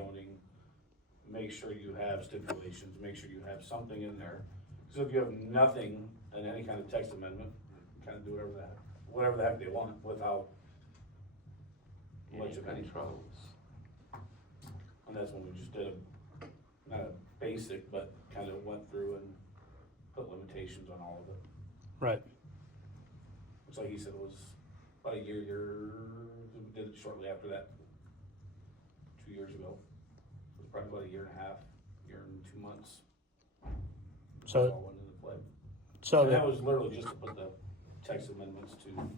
rezoning, make sure you have stipulations, make sure you have something in there. So if you have nothing in any kind of text amendment, kind of do whatever the heck they want without much of any controls. And that's when we just did not a basic, but kind of went through and put limitations on all of it. Right. Which, like he said, was about a year, we did it shortly after that, 2 years ago. It was probably about a year and a half, year and 2 months. So- It all went into play. So And that was literally just to put the text amendments to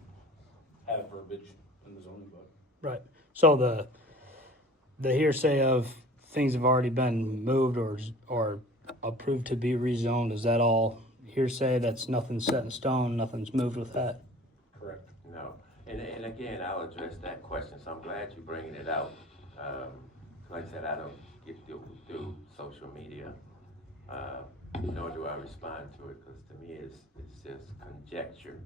have verbiage in the zoning book. right. So the hearsay of things have already been moved or approved to be rezoned, is that all hearsay? That's nothing set in stone, nothing's moved with that? Correct. No, and again, I'll address that question, so I'm glad you're bringing it out. Like I said, I don't get through social media, nor do I respond to it, because to me, it's just conjecture.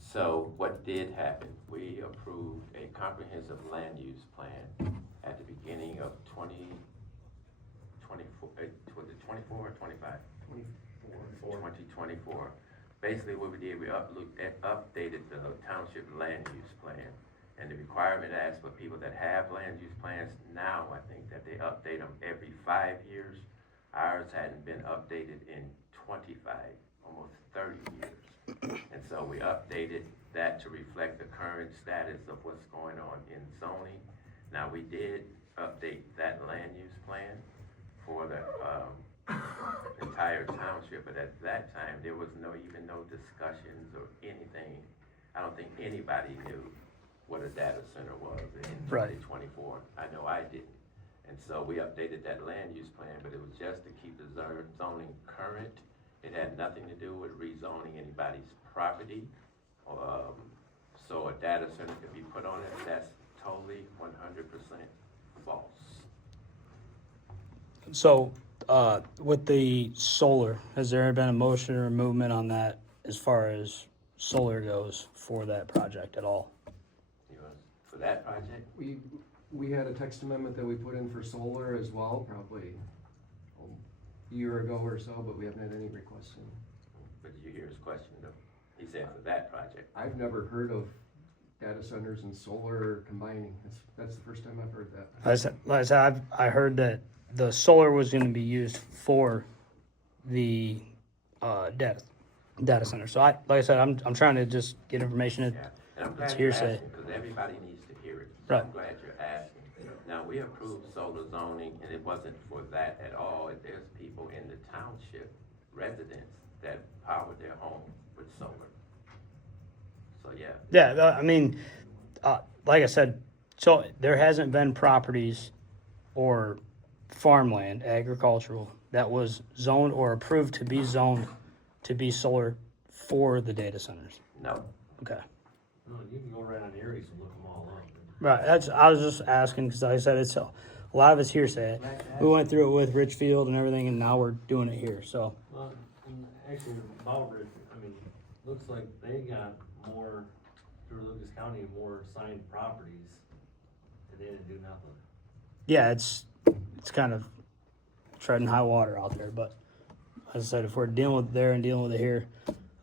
So what did happen, we approved a comprehensive land use plan at the beginning of 2024, was it 24 or 25? 2024. Basically what we did, we updated the township land use plan. And the requirement asks for people that have land use plans now, I think that they update them every 5 years. Ours hadn't been updated in 25, almost 30 years. And so we updated that to reflect the current status of what's going on in zoning. Now, we did update that land use plan for the entire township, but at that time, there was no discussions or anything. I don't think anybody knew what a data center was in Right. 2024. I know I didn't. And so we updated that land use plan, but it was just to keep the zoning current. It had nothing to do with rezoning anybody's property. So a data center could be put on it. That's totally 100% false. So, with the solar, has there been a motion or movement on that as far as solar goes for that project at all? You know, for that project, We had a text amendment that we put in for solar as well, probably a year ago or so, but we haven't had any requests in. but did you hear his question though? He said for that project. I've never heard of data centers and solar combining. That's the first time I've heard that. Like I said, I heard that the solar was going to be used for the data center. So like I said, I'm trying to just get information. Yeah, and I'm It's glad you're hearsay. asking, because everybody needs to hear it. So Right. I'm glad you're asking. Now, we approved solar zoning, and it wasn't for that at all. There's people in the township, residents, that power their home with solar. So, yeah. Yeah, I mean, like I said, so there hasn't been properties or farmland, agricultural, that was zoned or approved to be zoned to be solar for the data centers. No. Okay. No, you can go right on Aries and look them all up. Right. I was just asking because, like I said, a lot of it's hearsay. We went through it with Richfield and everything, and now we're doing it here. So Well, and actually, about Rich, I mean, looks like they got more, through Lucas County, more signed properties, and they didn't do nothing. yeah, it's kind of treading high water out there. But as I said, if we're dealing with it there and dealing with it here,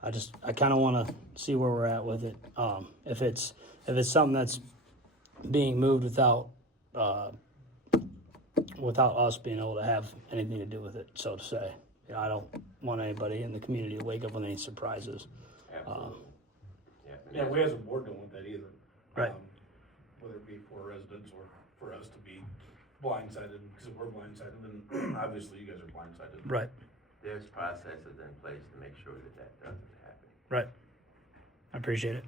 I kind of want to see where we're at with it. If it's something that's being moved without us being able to have anything to do with it, so to say. You know, I don't want anybody in the community to wake up with any surprises. Absolutely. Yeah, we as a board don't want that either. Right. Whether it be for residents or for us to be blindsided, because if we're blindsided, then obviously you guys are blindsided. Right, There's processes in place to make sure that doesn't happen. right. I appreciate it.